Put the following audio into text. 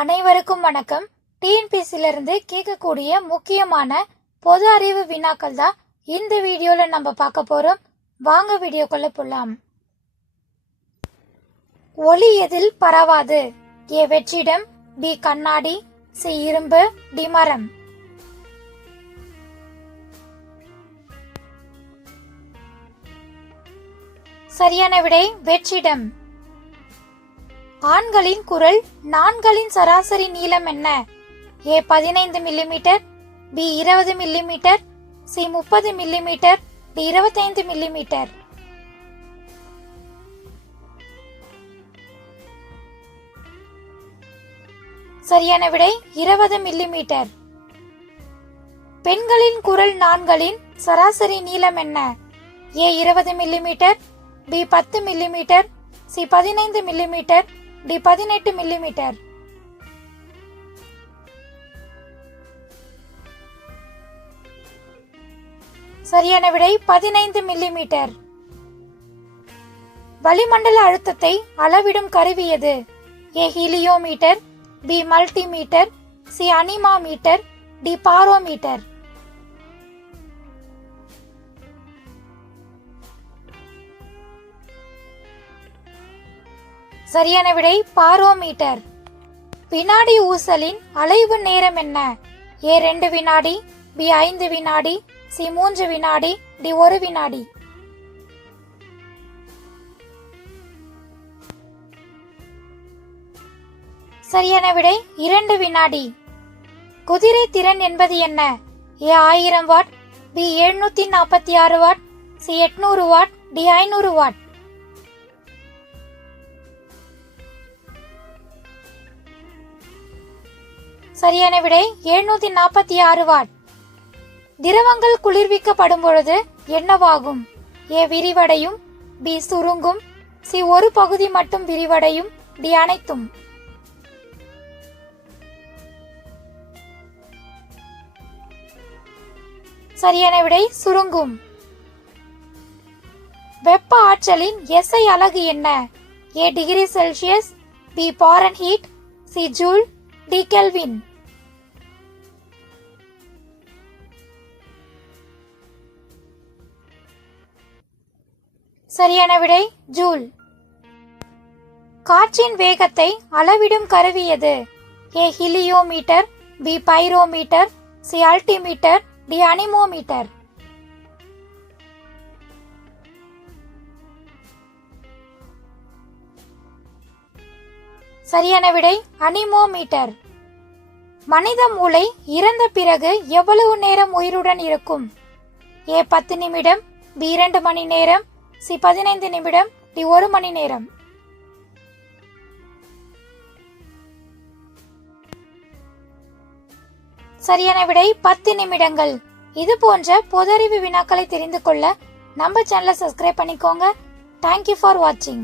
அனைவருக்கும் வணக்கம். டிஎன்பிசிலிருந்து கேட்கக்கூடிய முக்கியமான பொது அறிவு வினாக்கள் தான் இந்த வீடியோல நம்ம பார்க்க போறோம். வாங்க வீடியோக்குள்ள போலாம். ஒளி எதில் பரவாது? ஏ வெற்றிடம் பி கண்ணாடி சி இரும்பு டி மரம். சரியான விடை வெற்றிடம். ஆண்களின் குரல் நான்களின் சராசரி நீளம் என்ன? ஏ பதினைந்து மில்லிமீட்டர் பி இருபது மில்லிமீட்டர் சி முப்பது மில்லிமீட்டர் டி இருபத்தைந்து மில்லிமீட்டர் சரியான விடை இருபது மில்லிமீட்டர் பெண்களின் குரல் நான்களின் சராசரி நீளம் என்ன? ஏ இருபது மில்லிமீட்டர் பி பத்து மில்லிமீட்டர் சி பதினைந்து மில்லிமீட்டர் டி பதினெட்டு மில்லிமீட்டர் சரியான விடை பதினைந்து மில்லிமீட்டர் வளிமண்டல அழுத்தத்தை அளவிடும் கருவி எது? A heliometer B multimeter C anemometer D barometer. சரியான விடை பாரோமீட்டர். வினாடி ஊசலின் அலைவு நேரம் என்ன? ஏ ரெண்டு வினாடி பி ஐந்து வினாடி சி மூன்று வினாடி டி ஒரு வினாடி. சரியான விடை இரண்டு வினாடி. குதிரை திறன் என்பது என்ன? ஏ ஆயிரம் வாட் பி எழுநூத்தி நாற்பத்தி ஆறு வாட் சி எட்நூறு வாட் டி ஐநூறு வாட். சரியான விடை எழுநூத்தி நாற்பத்தி ஆறு வாட். திரவங்கள் குளிர்விக்கப்படும் பொழுது என்னவாகும்? ஏ விரிவடையும் பி சுருங்கும் சி ஒரு பகுதி மட்டும் விரிவடையும் டி அனைத்தும் சரியான விடை சுருங்கும். வெப்ப ஆற்றலின் எஸ்ஐ அலகு என்ன? A degree Celsius B Fahrenheit C joule D kelvin. சரியான விடை ஜூல். காற்றின் வேகத்தை அளவிடும் கருவி எது A heliometer B pyrometer C altimeter D anemometer சரியான விடை அனிமோமீட்டர் மனித மூளை இறந்த பிறகு எவ்வளவு நேரம் உயிருடன் இருக்கும்? ஏ பத்து நிமிடம் பி இரண்டு மணி நேரம் சி பதினைந்து நிமிடம் டி ஒரு மணி நேரம். சரியான விடை பத்து நிமிடங்கள். இது போன்ற பொதறிவு வினாக்களை தெரிந்து கொள்ள நம்ம சேனலை சப்ஸ்கிரைப் பண்ணிக்கோங்க. தேங்க்யூ ஃபார் வாட்சிங்